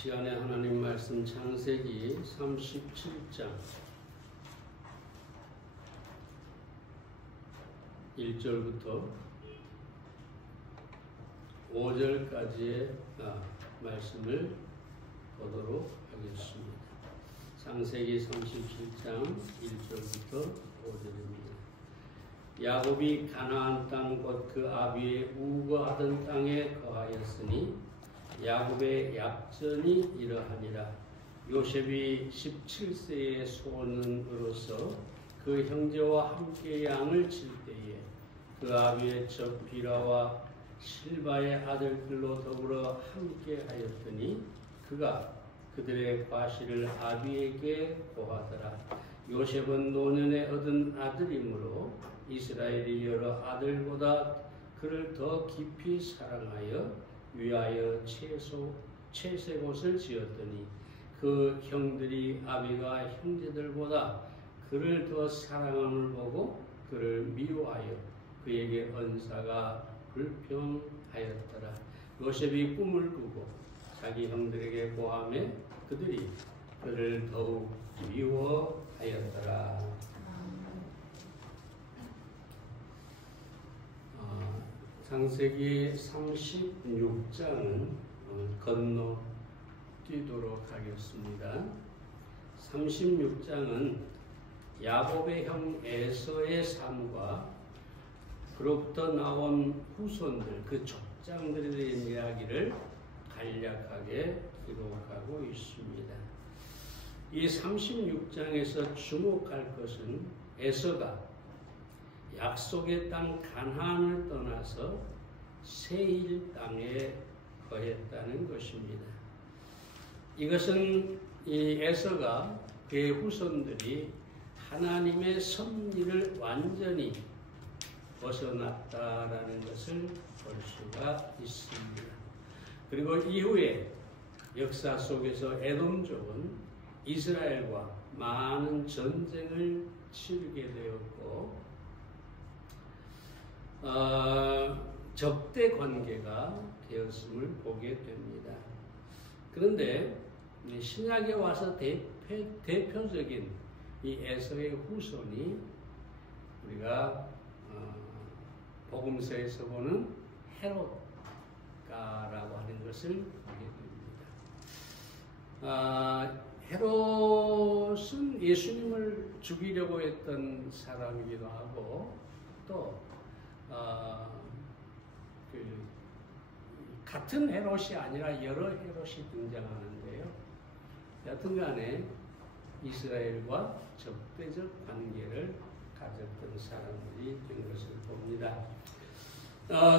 시간에 하나님 말씀 창세기 37장 1절부터 5절까지의 말씀을 보도록 하겠습니다. 창세기 37장 1절부터 5절입니다. 야곱이 가나안 땅 곧 그 아비의 우거하던 땅에 거하였으니 야곱의 약전이 이러하니라. 요셉이 17세의 소년으로서 그 형제와 함께 양을 칠 때에 그 아비의 적 비라와 실바의 아들들로 더불어 함께 하였더니 그가 그들의 과실을 아비에게 고하더라. 요셉은 노년에 얻은 아들이므로 이스라엘이 여러 아들보다 그를 더 깊이 사랑하여 위하여 채색옷을 지었더니 그 형들이 아비가 형제들보다 그를 더 사랑함을 보고 그를 미워하여 그에게 언사가 불평하였더라. 요셉이 꿈을 꾸고 자기 형들에게 고하매 그들이 그를 더욱 미워하였더라. 창세기 36장은 건너뛰도록 하겠습니다. 36장은 야곱의 형 에서의 삶과 그로부터 나온 후손들, 그 족장들에 대한 이야기를 간략하게 기록하고 있습니다. 이 36장에서 주목할 것은 에서가 약속의 땅 가나안을 떠나서 세일 땅에 거했다는 것입니다. 이것은 이 에서가 그의 후손들이 하나님의 섭리를 완전히 벗어났다라는 것을 볼 수가 있습니다. 그리고 이후에 역사 속에서 에돔족은 이스라엘과 많은 전쟁을 치르게 되었고 적대 관계가 되었음을 보게 됩니다. 그런데 신약에 와서 대표적인 이 에서의 후손이 우리가 복음서에서 보는 헤롯가라고 하는 것을 보게 됩니다. 헤롯은 예수님을 죽이려고 했던 사람이기도 하고 또 같은 헤롯이 아니라 여러 헤롯이 등장하는데요. 여튼간에 이스라엘과 적대적 관계를 가졌던 사람들이 된 것을 봅니다.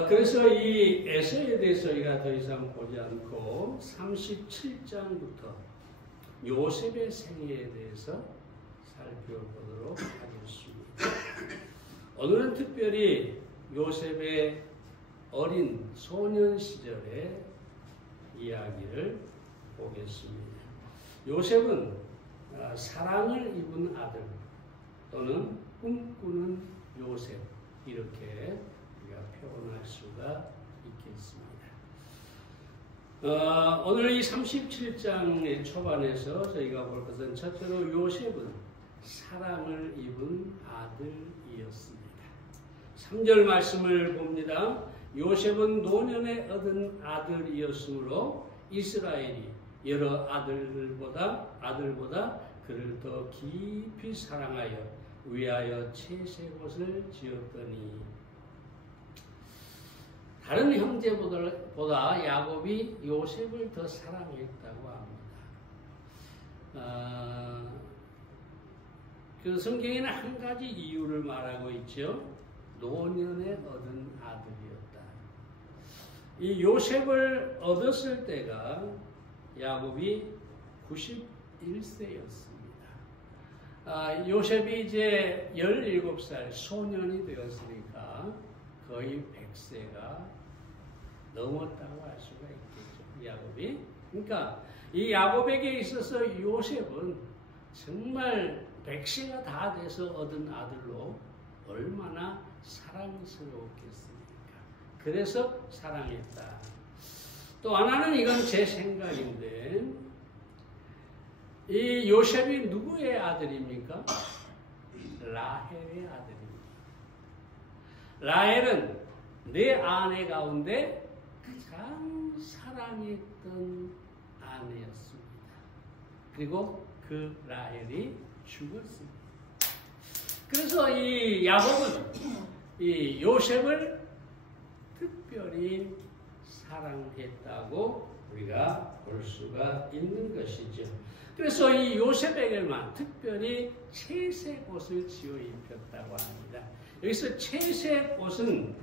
그래서 이 에서에 대해서 우리가 더 이상 보지 않고 37장부터 요셉의 생애에 대해서 살펴보도록 하겠습니다. 오늘은 특별히 요셉의 어린 소년 시절의 이야기를 보겠습니다. 요셉은 사랑을 입은 아들 또는 꿈꾸는 요셉 이렇게 우리가 표현할 수가 있겠습니다. 오늘 이 37장의 초반에서 저희가 볼 것은 첫째로 요셉은 사랑을 입은 아들이었습니다. 3절 말씀을 봅니다. 요셉은 노년에 얻은 아들이었으므로 이스라엘이 여러 아들보다 그를 더 깊이 사랑하여 위하여 채색옷을 지었더니 다른 형제보다 야곱이 요셉을 더 사랑했다고 합니다. 그 성경에는 한 가지 이유를 말하고 있죠. 노년에 얻은 아들이었다. 이 요셉을 얻었을 때가 야곱이 91세였습니다. 요셉이 이제 17살 소년이 되었으니까 거의 100세가 넘었다고 할 수가 있겠죠. 야곱이. 그러니까 이 야곱에게 있어서 요셉은 정말 100세가 다 돼서 얻은 아들로 얼마나 사랑스러웠겠습니까? 그래서 사랑했다. 또 하나는 이건 제 생각인데, 이 요셉이 누구의 아들입니까? 라헬의 아들입니다. 라헬은 내 아내 가운데 가장 사랑했던 아내였습니다. 그리고 그 라헬이 죽었습니다. 그래서 이 야곱은 이 요셉을 특별히 사랑했다고 우리가 볼 수가 있는 것이죠. 그래서 이 요셉에게만 특별히 채색 옷을 지어 입혔다고 합니다. 여기서 채색 옷은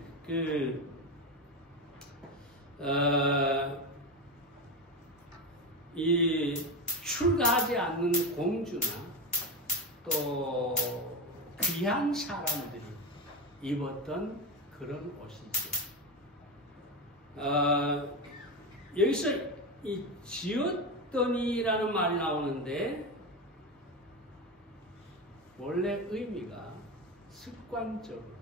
이 출가하지 않는 공주나 또 귀한 사람들이 입었던 그런 옷이죠. 여기서 이 지었더니라는 말이 나오는데 원래 의미가 습관적으로,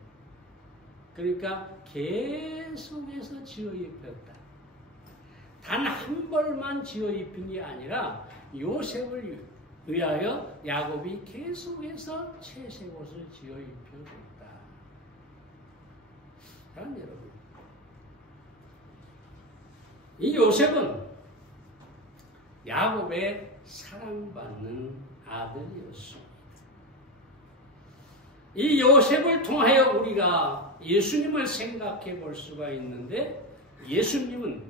그러니까 계속해서 지어 입혔다. 단 한 벌만 지어 입힌 게 아니라 요셉을 위하여 야곱이 계속해서 채색 옷을 지어 입혀줬다. 사랑하는 여러분, 이 요셉은 야곱의 사랑받는 아들이었습니다. 이 요셉을 통하여 우리가 예수님을 생각해 볼 수가 있는데, 예수님은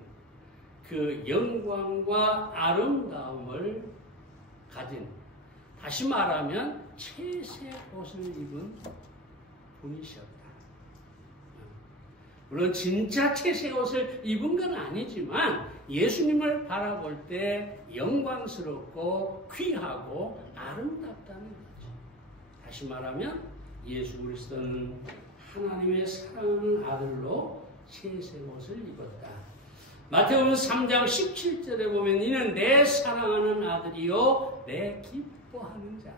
그 영광과 아름다움을 가진, 다시 말하면 채색 옷을 입은 분이셨다. 물론 진짜 채색 옷을 입은 건 아니지만 예수님을 바라볼 때 영광스럽고 귀하고 아름답다는 거죠. 다시 말하면 예수 그리스도는 하나님의 사랑하는 아들로 채색 옷을 입었다. 마태복음 3장 17절에 보면 이는 내 사랑하는 아들이요 내 기뻐하는 자라.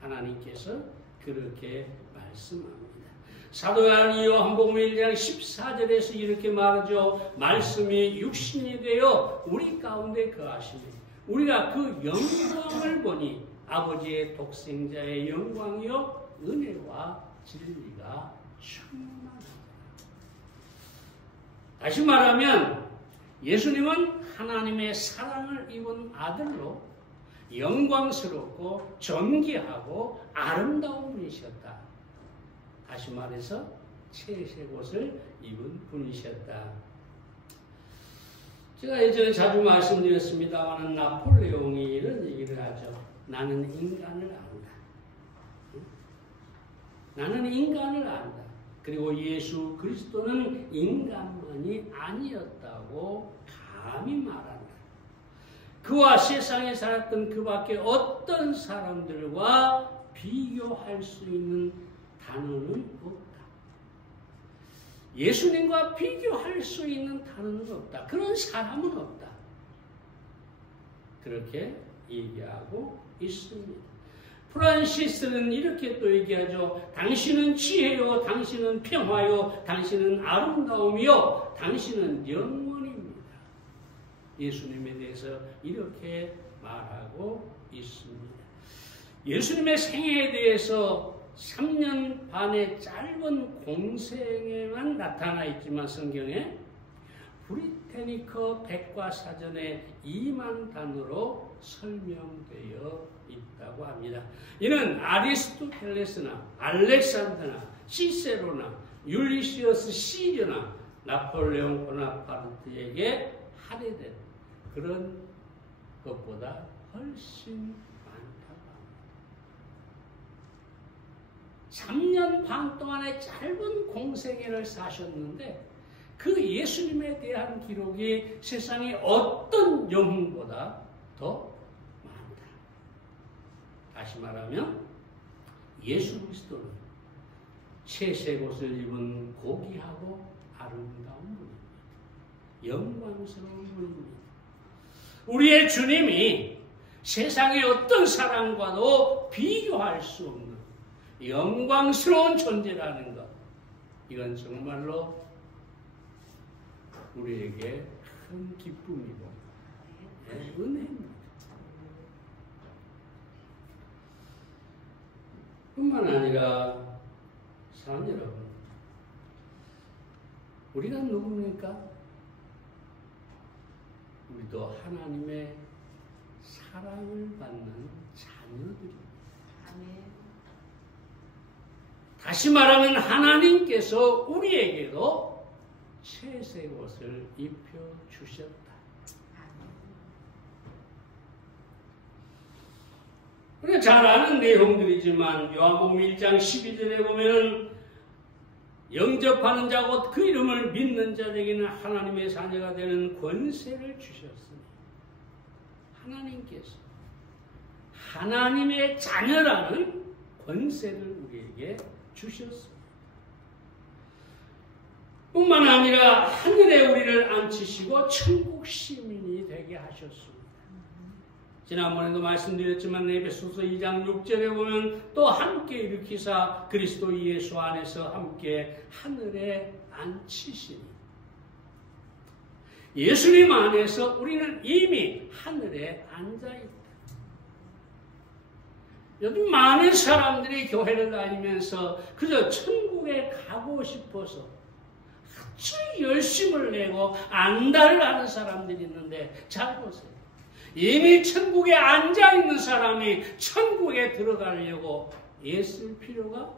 하나님께서 그렇게 말씀합니다. 사도 요한복음 1장 14절에서 이렇게 말하죠. 말씀이 육신이 되어 우리 가운데 거하시니 우리가 그 영광을 보니 아버지의 독생자의 영광이요 은혜와 진리가 충만하다. 다시 말하면 예수님은 하나님의 사랑을 입은 아들로 영광스럽고 존귀하고 아름다운 분이셨다. 다시 말해서 채색 옷을 입은 분이셨다. 제가 예전에 자주 말씀드렸습니다만 나폴레옹이 이런 얘기를 하죠. 나는 인간을 안다. 나는 인간을 안다. 그리고 예수 그리스도는 인간만이 아니었다고 감히 말한다. 그와 세상에 살았던 그 밖에 어떤 사람들과 비교할 수 있는 단어는 없다. 예수님과 비교할 수 있는 단어는 없다. 그런 사람은 없다. 그렇게 얘기하고 있습니다. 프란시스는 이렇게 또 얘기하죠. 당신은 지혜요, 당신은 평화요, 당신은 아름다움이요, 당신은 영원입니다. 예수님에 대해서 이렇게 말하고 있습니다. 예수님의 생애에 대해서 3년 반의 짧은 공생에만 나타나 있지만 성경에 브리테니커 백과사전에 2만 단어로 설명되어 있다고 합니다. 이는 아리스토텔레스나 알렉산더나 시세로나 율리시어스 시저나 나폴레옹 보나파르트에게 할애된 그런 것보다 훨씬 많다고 합니다. 3년 반 동안의 짧은 공생애를 사셨는데 그 예수님에 대한 기록이 세상의 어떤 영웅보다 더 많다. 다시 말하면 예수 그리스도는 채색 옷을 입은 고귀하고 아름다운 분입니다. 영광스러운 분입니다. 우리의 주님이 세상의 어떤 사람과도 비교할 수 없는 영광스러운 존재라는 것, 이건 정말로 우리에게 큰 기쁨이고 은혜입니다. 뿐만 아니라 사랑 여러분, 우리가 누굽니까? 우리도 하나님의 사랑을 받는 자녀들입니다. 다시 말하면 하나님께서 우리에게도 채색 옷을 입혀주셨다. 우리가 잘 아는 내용들이지만 요한복음 1장 12절에 보면은 영접하는 자 곧 그 이름을 믿는 자에게는 하나님의 자녀가 되는 권세를 주셨으니, 하나님께서 하나님의 자녀라는 권세를 우리에게 주셨습니다. 뿐만 아니라 하늘에 우리를 앉히시고 천국 시민이 되게 하셨습니다. 지난번에도 말씀드렸지만 에베소서 2장 6절에 보면 또 함께 일으키사 그리스도 예수 안에서 함께 하늘에 앉히시니, 예수님 안에서 우리는 이미 하늘에 앉아있다. 요즘 많은 사람들이 교회를 다니면서 그저 천국에 가고 싶어서 아주 열심을 내고 안달을 하는 사람들이 있는데, 잘 보세요. 이미 천국에 앉아있는 사람이 천국에 들어가려고 애쓸 필요가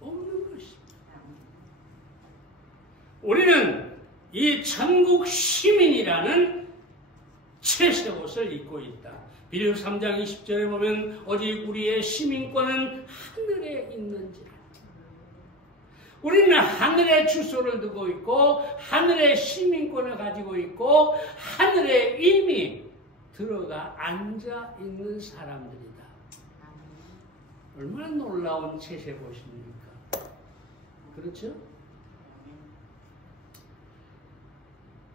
없는 것입니다. 우리는 이 천국 시민이라는 채색옷을 입고 있다. 빌립 3장 20절에 보면 오직 우리의 시민권은 하늘에 있는지라. 우리는 하늘의 주소를 두고 있고 하늘의 시민권을 가지고 있고 하늘에 이미 들어가 앉아 있는 사람들이다. 얼마나 놀라운 채색옷입니까? 그렇죠?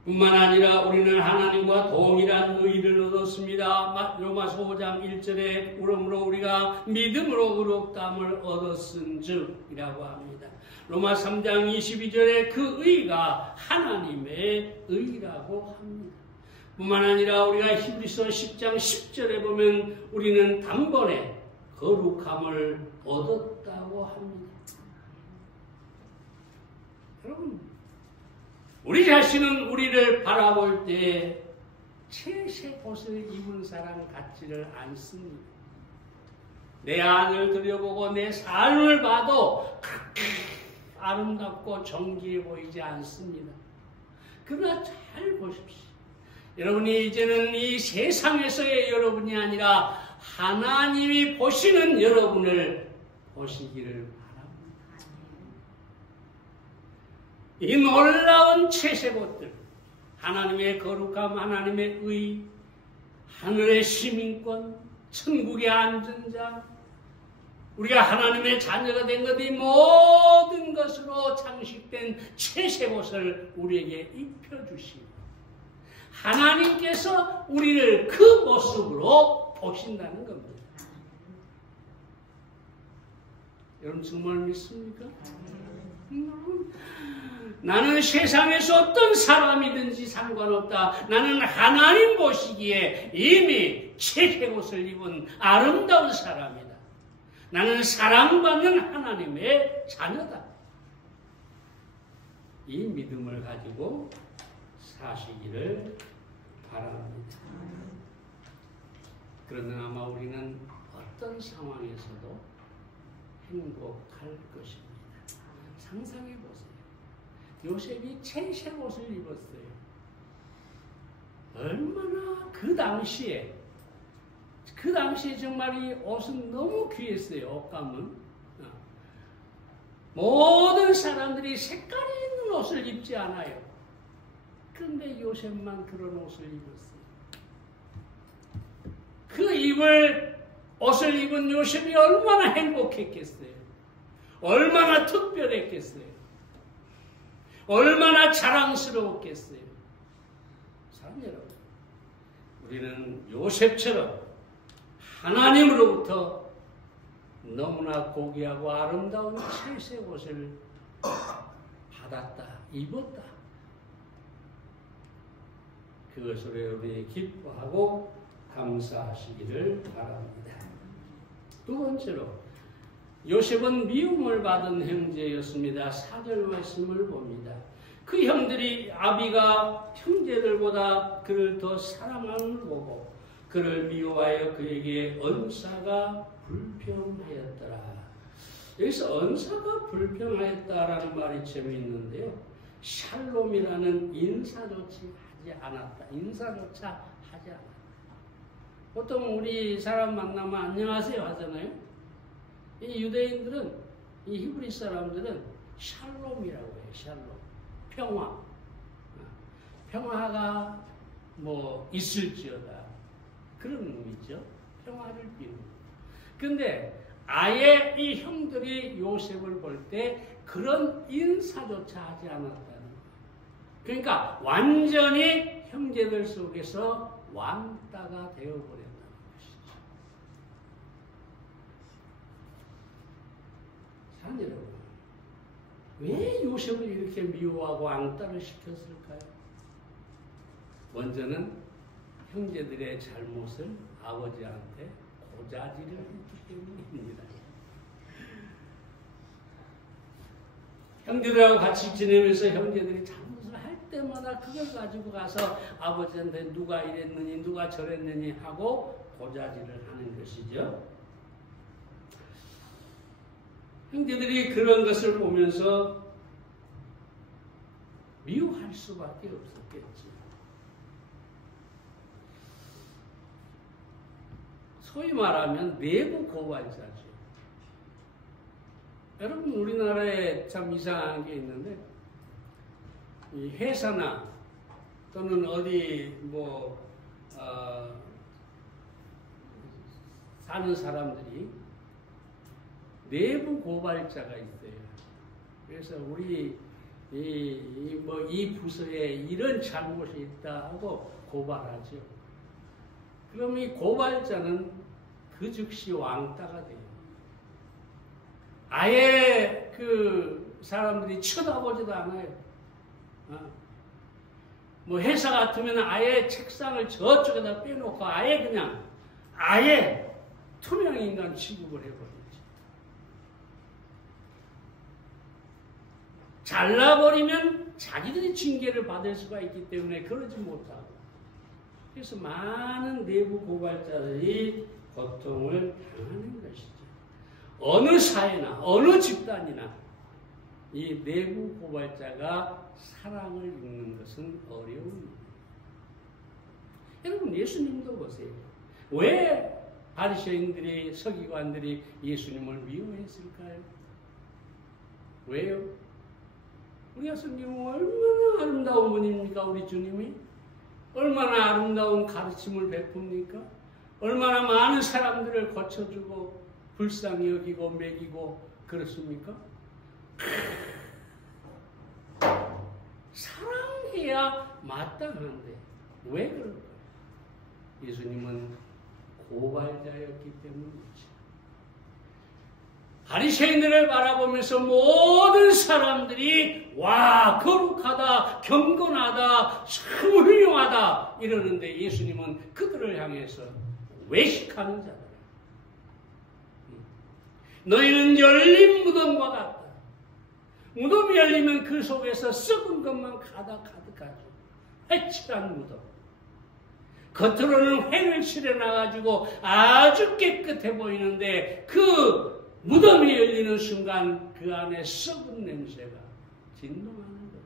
뿐만 아니라 우리는 하나님과 동일한 의를 얻었습니다. 로마서 5장 1절에 그러므로 우리가 믿음으로 의롭다함을 얻었은즉 이라고 합니다. 로마 3장 22절에 그 의가 하나님의 의라고 합니다. 뿐만 아니라 우리가 히브리서 10장 10절에 보면 우리는 단번에 거룩함을 얻었다고 합니다. 여러분, 우리 자신은 우리를 바라볼 때 채색 옷을 입은 사람 같지를 않습니다. 내 안을 들여보고 내 삶을 봐도 그렇게 아름답고 정기해 보이지 않습니다. 그러나 잘 보십시오. 여러분이 이제는 이 세상에서의 여러분이 아니라 하나님이 보시는 여러분을 보시기를 바랍니다. 이 놀라운 채색옷들, 하나님의 거룩함, 하나님의 의, 하늘의 시민권, 천국의 앉은 자, 우리가 하나님의 자녀가 된 것, 이 모든 것으로 장식된 채색옷을 우리에게 입혀주시고 하나님께서 우리를 그 모습으로 보신다는 겁니다. 여러분 정말 믿습니까? 나는 세상에서 어떤 사람이든지 상관없다. 나는 하나님 보시기에 이미 채색옷을 입은 아름다운 사람이다. 나는 사랑받는 하나님의 자녀다. 이 믿음을 가지고 사시기를 바랍니다. 그러나 아마 우리는 어떤 상황에서도 행복할 것입니다. 상상해 보세요. 요셉이 채색 옷을 입었어요. 얼마나 그 당시에 정말 이 옷은 너무 귀했어요. 옷감은. 모든 사람들이 색깔이 있는 옷을 입지 않아요. 그런데 요셉만 그런 옷을 입었어요. 그 옷을 입은 요셉이 얼마나 행복했겠어요. 얼마나 특별했겠어요. 얼마나 자랑스러웠겠어요. 사랑 여러분, 우리는 요셉처럼 하나님으로부터 너무나 고귀하고 아름다운 채색 옷을 받았다, 입었다. 그것으로 여러분이 기뻐하고 감사하시기를 바랍니다. 두 번째로 요셉은 미움을 받은 형제였습니다. 4절 말씀을 봅니다. 그 형들이 아비가 형제들보다 그를 더 사랑하는 걸 보고 그를 미워하여 그에게 언사가 불평하였더라. 여기서 언사가 불평하였다라는 말이 재미있는데요. 샬롬이라는 인사조차 하지 않았다. 인사조차 하지 않았다. 보통 우리 사람 만나면 안녕하세요 하잖아요. 이 유대인들은, 이 히브리 사람들은 샬롬이라고 해요. 샬롬. 평화. 평화가 뭐 있을지어다. 그런 의미죠. 평화를 비우는. 근데 아예 이 형들이 요셉을 볼 때 그런 인사조차 하지 않았다는 거예요. 그러니까 완전히 형제들 속에서 왕따가 되어버렸다는 것이죠. 사랑 여러분, 왜 요셉을 이렇게 미워하고 왕따를 시켰을까요? 먼저는 형제들의 잘못을 아버지한테 고자질을 했기 때문입니다. 형제들하고 같이 지내면서 형제들이 잘못을 할 때마다 그걸 가지고 가서 아버지한테 누가 이랬느니 누가 저랬느니 하고 고자질을 하는 것이죠. 형제들이 그런 것을 보면서 미워할 수밖에 없었겠지. 소위 말하면 내부 고발자죠. 여러분 우리나라에 참 이상한 게 있는데 이 회사나 또는 어디 사는 사람들이 내부 고발자가 있어요. 그래서 우리 이 부서에 이런 잘못이 있다 하고 고발하죠. 그럼 이 고발자는 그 즉시 왕따가 돼요. 아예 그 사람들이 쳐다보지도 않아요. 뭐 회사 같으면 아예 책상을 저쪽에다 빼놓고 아예 투명인간 취급을 해버리죠. 잘라버리면 자기들이 징계를 받을 수가 있기 때문에 그러지 못하고, 그래서 많은 내부 고발자들이 고통을 당하는 것이죠. 어느 사회나 어느 집단이나 이 내부 고발자가 사랑을 읽는 것은 어려운 일입니다. 여러분 예수님도 보세요. 왜 바리새인들이 서기관들이 예수님을 미워했을까요? 왜요? 우리가 성경은 얼마나 아름다운 분입니까? 우리 주님이 얼마나 아름다운 가르침을 베풉니까? 얼마나 많은 사람들을 고쳐주고 불쌍히 여기고 먹이고 그렇습니까? 사랑해야 마땅한데 왜 그럴까요? 예수님은 고발자였기 때문이죠. 바리새인들을 바라보면서 모든 사람들이 와 거룩하다, 경건하다, 참 훌륭하다 이러는데 예수님은 그들을 향해서 외식하는 자들. 너희는 열린 무덤과 같다. 무덤이 열리면 그 속에서 썩은 것만 가득하죠. 회칠한 무덤. 겉으로는 획을 칠해놔가지고 아주 깨끗해 보이는데 그 무덤이 열리는 순간 그 안에 썩은 냄새가 진동하는 거죠.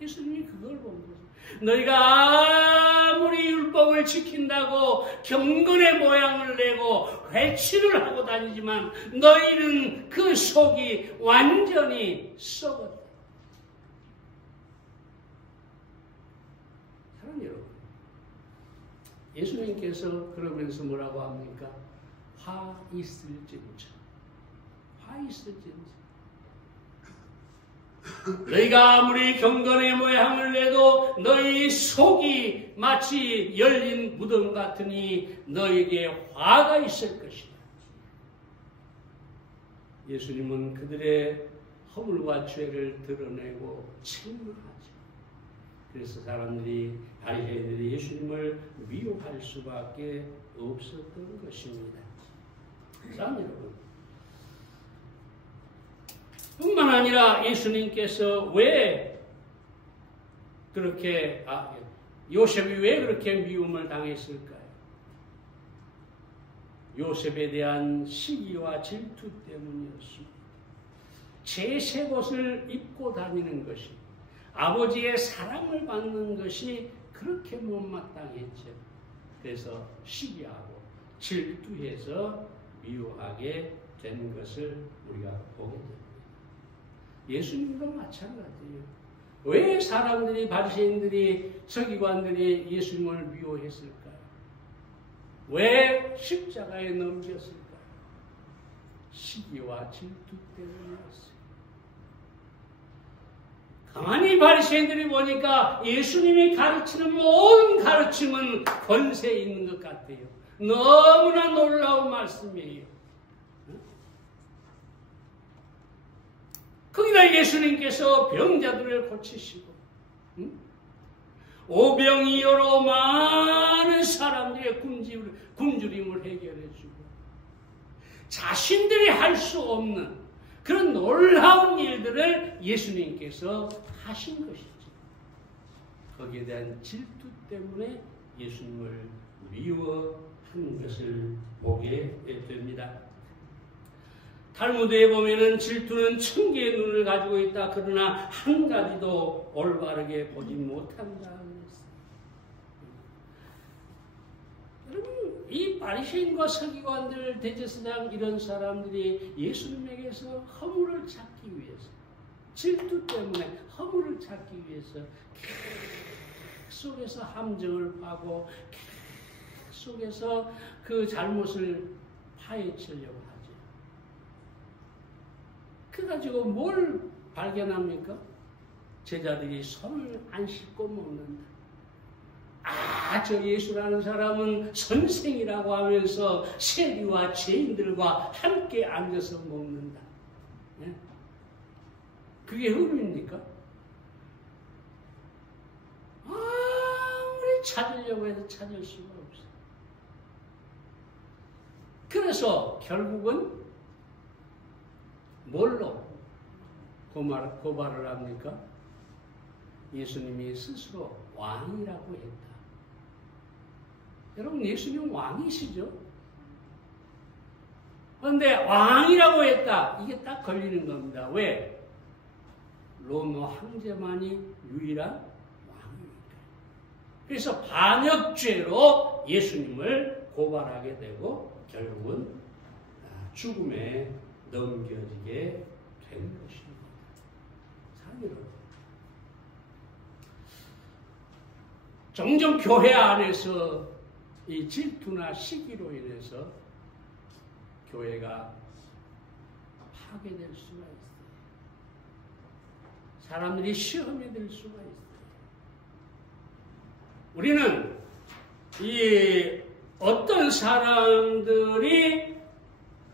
예수님이 그걸 본 거죠. 너희가 아무리 율법을 지킨다고 경건의 모양을 내고 회칠을 하고 다니지만 너희는 그 속이 완전히 썩었다. 사랑하는 여러분, 예수님께서 그러면서 뭐라고 합니까? 화 있을진저. 화 있을진저. 너희가 아무리 경건의 모양을 내도 너희 속이 마치 열린 무덤 같으니 너희에게 화가 있을 것이다. 예수님은 그들의 허물과 죄를 드러내고 책망하죠. 그래서 바리새인들이 예수님을 미워할 수밖에 없었던 것입니다. 사랑하는 여러분, 뿐만 아니라 예수님께서 왜 그렇게 요셉이 왜 그렇게 미움을 당했을까요? 요셉에 대한 시기와 질투 때문이었습니다. 제 옷을 입고 다니는 것이, 아버지의 사랑을 받는 것이 그렇게 못마땅했죠. 그래서 시기하고 질투해서 미워하게 된 것을 우리가 보게 됩니다. 예수님도 마찬가지예요. 왜 사람들이, 바리새인들이, 서기관들이 예수님을 미워했을까요? 왜 십자가에 넘겼을까요? 시기와 질투 때문이었어요. 가만히 바리새인들이 보니까 예수님이 가르치는 모든 가르침은 권세 있는 것 같아요. 너무나 놀라운 말씀이에요. 거기다 예수님께서 병자들을 고치시고, 오병이어로 많은 사람들의 굶주림을 해결해주고, 자신들이 할 수 없는 그런 놀라운 일들을 예수님께서 하신 것이죠. 거기에 대한 질투 때문에 예수님을 미워한 것을 보게 됩니다. 탈무드에 보면은 질투는 1000개의 눈을 가지고 있다. 그러나 한 가지도 올바르게 보지 못한다. 여러분, 이 바리새인과 서기관들, 대제사장 이런 사람들이 예수님에게서 허물을 찾기 위해서, 질투 때문에 허물을 찾기 위해서 속에서 함정을 파고 속에서 그 잘못을 파헤치려고 하죠. 그래가지고 뭘 발견합니까? 제자들이 손을 안 씻고 먹는다. 저 예수라는 사람은 선생이라고 하면서 세리와 죄인들과 함께 앉아서 먹는다. 네? 그게 흠입니까? 아무리 찾으려고 해도 찾을 수가 없어요. 그래서 결국은 뭘로 고발을 합니까? 예수님이 스스로 왕이라고 했다. 여러분, 예수님 왕이시죠? 그런데 왕이라고 했다. 이게 딱 걸리는 겁니다. 왜? 로마 황제만이 유일한 왕이니까. 그래서 반역죄로 예수님을 고발하게 되고 결국은 죽음에 넘겨지게 된 것입니다. 사랑하는 종종 교회 안에서 이 질투나 시기로 인해서 교회가 파괴될 수가 있어요. 사람들이 시험에 들 수가 있어요. 우리는 이 어떤 사람들이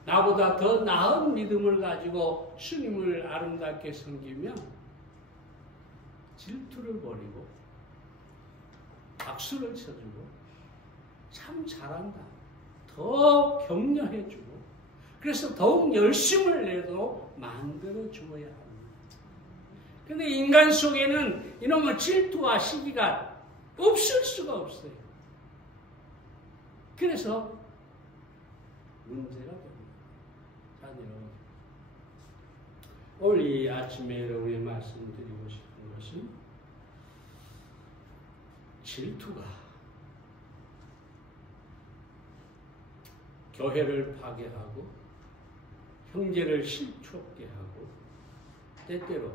나보다 더 나은 믿음을 가지고 주님을 아름답게 섬기면 질투를 버리고 박수를 쳐주고 참 잘한다. 더 격려해주고 그래서 더욱 열심을 내도 만들어주어야 합니다. 근데 인간 속에는 이놈의 질투와 시기가 없을 수가 없어요. 그래서 문제가 됩니다. 자, 여러분, 오늘 이 아침에 여러분이 말씀드리고 싶은 것은 질투가 교회를 파괴하고 형제를 실족게 하고 때때로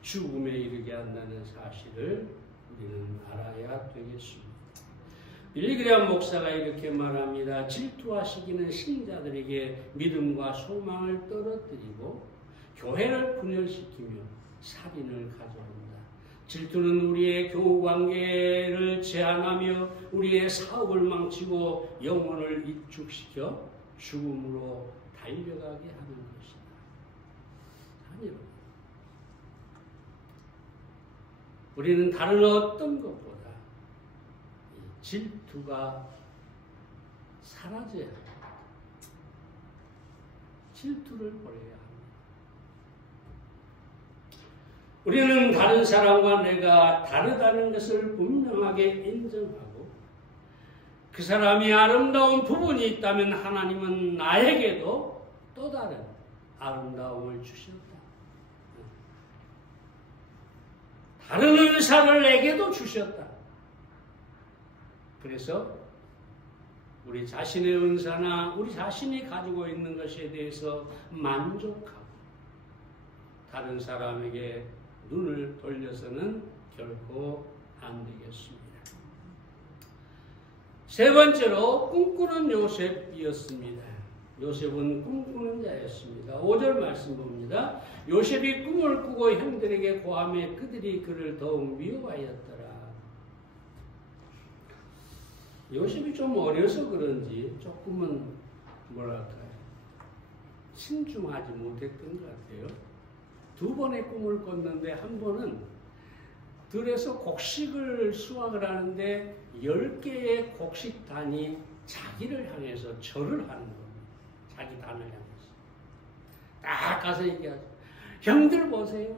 죽음에 이르게 한다는 사실을 우리는 알아야 되겠습니다. 빌리그레암 목사가 이렇게 말합니다. 질투와 시기는 신자들에게 믿음과 소망을 떨어뜨리고 교회를 분열시키며 살인을 가져옵니다. 질투는 우리의 교우관계를 제한하며 우리의 사업을 망치고 영혼을 이축시켜 죽음으로 달려가게 하는 것이다. 여러분, 우리는 다른 어떤 것보다 이 질투가 사라져야 합니다. 질투를 버려야 합니다. 우리는 다른 사람과 내가 다르다는 것을 분명하게 인정하고 그 사람이 아름다운 부분이 있다면 하나님은 나에게도 또 다른 아름다움을 주셨다. 다른 은사를 내게도 주셨다. 그래서 우리 자신의 은사나 우리 자신이 가지고 있는 것에 대해서 만족하고 다른 사람에게 눈을 돌려서는 결코 안 되겠습니다. 세 번째로 꿈꾸는 요셉이었습니다. 요셉은 꿈꾸는 자였습니다. 5절 말씀 봅니다. 요셉이 꿈을 꾸고 형들에게 고하매 그들이 그를 더욱 미워하였더라. 요셉이 좀 어려서 그런지 조금은 뭐랄까요, 신중하지 못했던 것 같아요. 2번의 꿈을 꿨는데 한 번은 들에서 곡식을 수확을 하는데 10개의 곡식단이 자기를 향해서 절을 하는 겁니다. 자기 단을 향해서. 딱 가서 얘기하죠. 형들 보세요.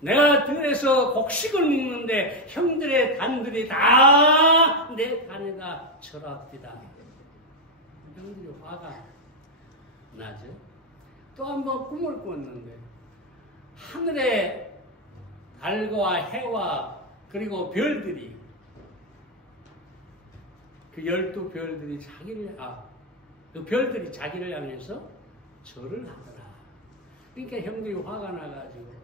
내가 들에서 곡식을 먹는데 형들의 단들이 다 내 단에다 절합니다. 형들이 화가 나죠. 또 한 번 꿈을 꿨는데 하늘에 달과 해와 그리고 별들이 그 12별들이 그 별들이 자기를 향해서 절을 하더라. 그러니까 형들이 화가 나가지고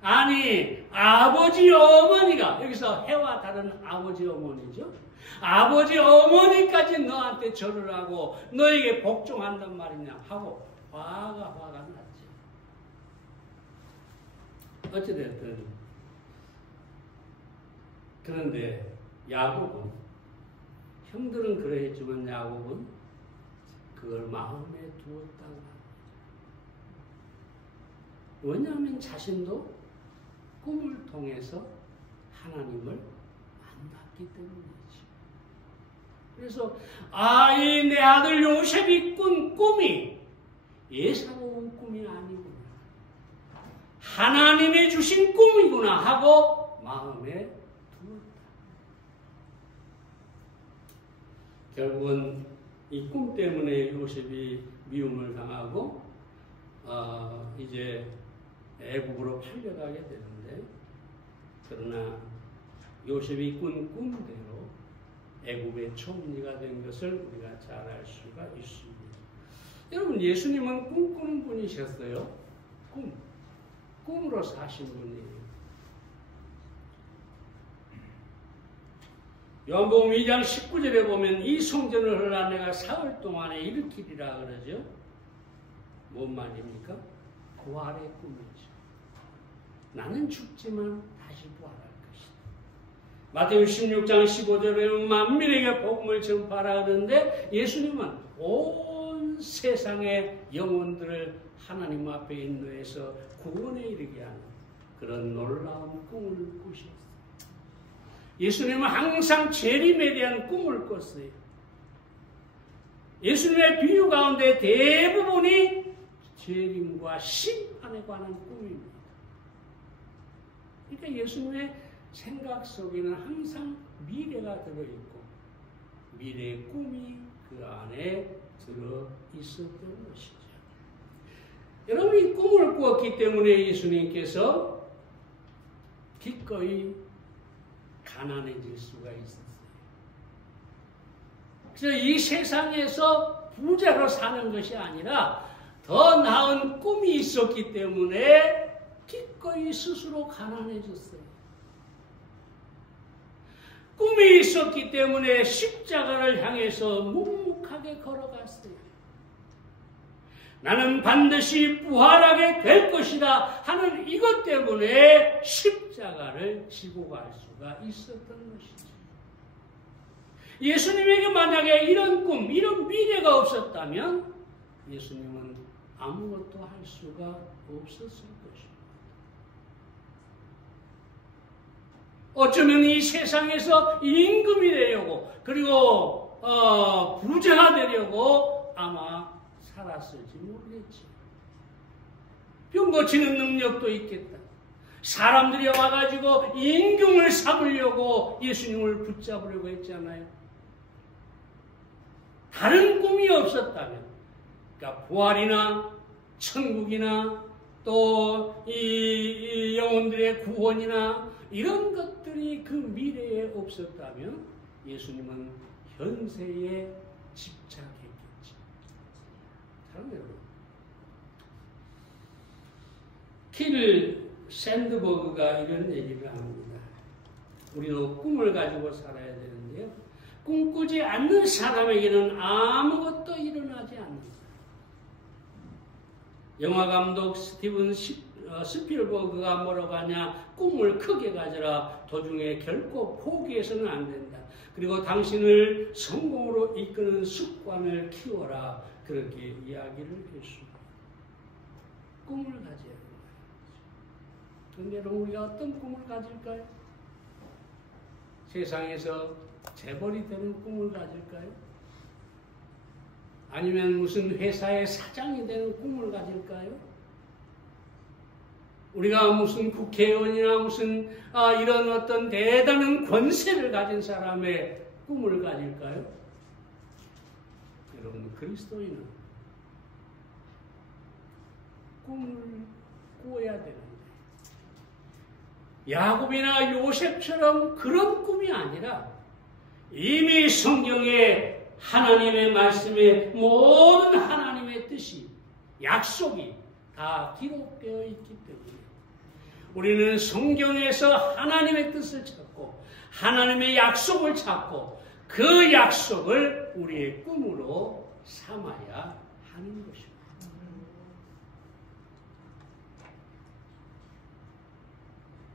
아니 아버지 어머니가 여기서 해와 달은 아버지 어머니죠. 아버지 어머니까지 너한테 절을 하고 너에게 복종한단 말이냐 하고 화가 났지. 어찌됐든 그런데 야곱은 형들은 그러했지만 야곱은 그걸 마음에 두었다고 합니다. 왜냐하면 자신도 꿈을 통해서 하나님을 만났기 때문이지. 그래서 이 내 아들 요셉이 꾼 꿈이 예사로운 꿈이 아니구나. 하나님이 주신 꿈이구나 하고 마음에 두었다. 결국은 이 꿈 때문에 요셉이 미움을 당하고 이제 애굽으로 팔려가게 되는데, 그러나 요셉이 꾼 꿈대로 애굽의 총리가 된 것을 우리가 잘 알 수가 있습니다. 여러분, 예수님은 꿈꾸는 분이셨어요. 꿈으로 사신 분이에요. 요한복음 2장 19절에 보면 이 성전을 흘러 내가 사흘 동안에 일으키리라 그러죠. 뭔 말입니까? 부활의 꿈이죠. 나는 죽지만 다시 부활할 것이다. 마태복음 16장 15절에 만민에게 복음을 전파하라 그러는데 예수님은 온 세상의 영혼들을 하나님 앞에 인도해서 구원에 이르게 하는 그런 놀라운 꿈을 꾸셨어요. 예수님은 항상 재림에 대한 꿈을 꿨어요. 예수님의 비유 가운데 대부분이 재림과 심판에 관한 꿈입니다. 그러니까 예수님의 생각 속에는 항상 미래가 들어있고 미래의 꿈이 그 안에 들어있었던 것이죠. 여러분이 꿈을 꾸었기 때문에 예수님께서 기꺼이 가난해질 수가 있었어요. 그래서 이 세상에서 부자로 사는 것이 아니라 더 나은 꿈이 있었기 때문에 기꺼이 스스로 가난해졌어요. 꿈이 있었기 때문에 십자가를 향해서 묵묵하게 걸어갔어요. 나는 반드시 부활하게 될 것이다 하는 이것 때문에 십자가를 지고 갈 수가 있었던 것이죠. 예수님에게 만약에 이런 꿈, 이런 미래가 없었다면 예수님은 아무것도 할 수가 없었을 것입니다. 어쩌면 이 세상에서 임금이 되려고 그리고 부자가 되려고 아마 살았을지 모르겠지. 병 고치는 능력도 있겠다. 사람들이 와가지고 임금을 삼으려고 예수님을 붙잡으려고 했잖아요. 다른 꿈이 없었다면, 그러니까 부활이나 천국이나 또 이 영혼들의 구원이나 이런 것들이 그 미래에 없었다면 예수님은 현세에 집착했겠지. 사랑하는 여러분, 킬 샌드버그가 이런 얘기를 합니다. 우리도 꿈을 가지고 살아야 되는데요. 꿈꾸지 않는 사람에게는 아무것도 일어나지 않는다. 영화감독 스티븐 스필버그가 뭐라고 하냐, 꿈을 크게 가져라. 도중에 결코 포기해서는 안 된다. 그리고 당신을 성공으로 이끄는 습관을 키워라. 그렇게 이야기를 했습니다. 꿈을 가져야 된다. 그런데 여러분, 우리가 어떤 꿈을 가질까요? 세상에서 재벌이 되는 꿈을 가질까요? 아니면 무슨 회사의 사장이 되는 꿈을 가질까요? 우리가 무슨 국회의원이나 무슨 이런 어떤 대단한 권세를 가진 사람의 꿈을 가질까요? 여러분, 그리스도인은 꿈을 꾸어야 되는데 야곱이나 요셉처럼 그런 꿈이 아니라 이미 성경에 하나님의 말씀에 모든 하나님의 뜻이, 약속이 다 기록되어 있기 때문에 우리는 성경에서 하나님의 뜻을 찾고 하나님의 약속을 찾고 그 약속을 우리의 꿈으로 삼아야 하는 것입니다.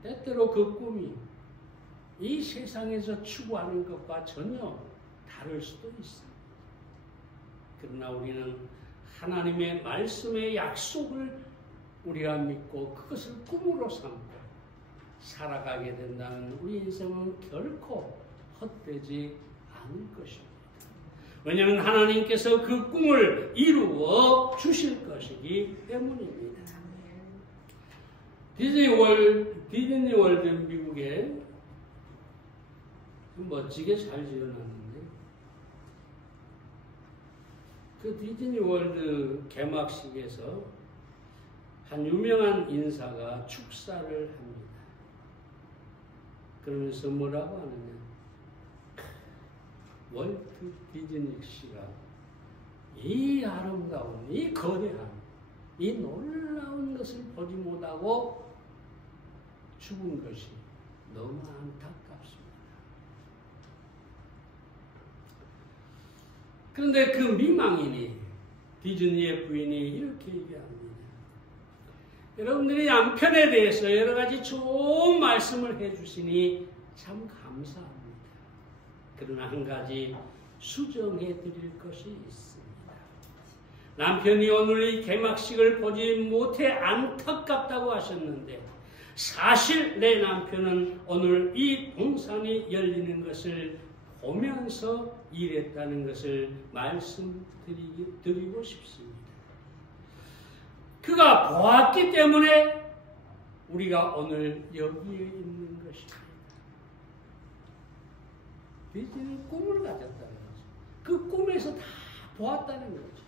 때때로 그 꿈이 이 세상에서 추구하는 것과 전혀 다를 수도 있습니다. 그러나 우리는 하나님의 말씀의 약속을 우리가 믿고 그것을 꿈으로 삼고 살아가게 된다면 우리 인생은 결코 헛되지 않을 것입니다. 왜냐하면 하나님께서 그 꿈을 이루어 주실 것이기 때문입니다. 디즈니월드 미국에 멋지게 잘 지어놨는데 그 디즈니월드 개막식에서 한 유명한 인사가 축사를 합니다. 그러면서 뭐라고 하느냐, 월트 디즈니 씨가 이 아름다운, 이 거대한, 이 놀라운 것을 보지 못하고 죽은 것이 너무 안타깝습니다. 그런데 그 미망인이, 디즈니의 부인이 이렇게 얘기합니다. 여러분들이 남편에 대해서 여러 가지 좋은 말씀을 해주시니 참 감사합니다. 그러나 한 가지 수정해 드릴 것이 있습니다. 남편이 오늘 이 개막식을 보지 못해 안타깝다고 하셨는데 사실 내 남편은 오늘 이 봉산이 열리는 것을 보면서 일했다는 것을 말씀드리고 싶습니다. 그가 보았기 때문에 우리가 오늘 여기에 있는 것입니다. 디즈니는 꿈을 가졌다는 거죠. 그 꿈에서 다 보았다는 거죠.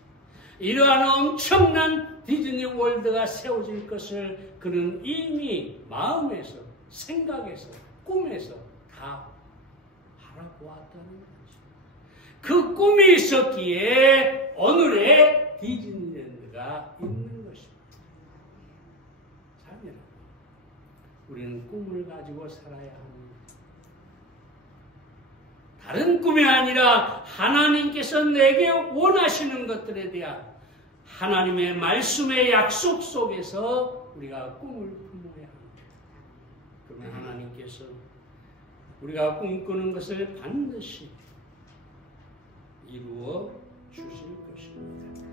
이러한 엄청난 디즈니 월드가 세워질 것을 그는 이미 마음에서, 생각에서, 꿈에서 다 바라보았다는 거죠. 그 꿈이 있었기에 오늘의 디즈니랜드가 있는 것입니다. 참 여러분, 우리는 꿈을 가지고 살아야 합니다. 다른 꿈이 아니라 하나님께서 내게 원하시는 것들에 대한 하나님의 말씀의 약속 속에서 우리가 꿈을 품어야 합니다. 그러면 하나님께서 우리가 꿈꾸는 것을 반드시 이루어 주실 것입니다.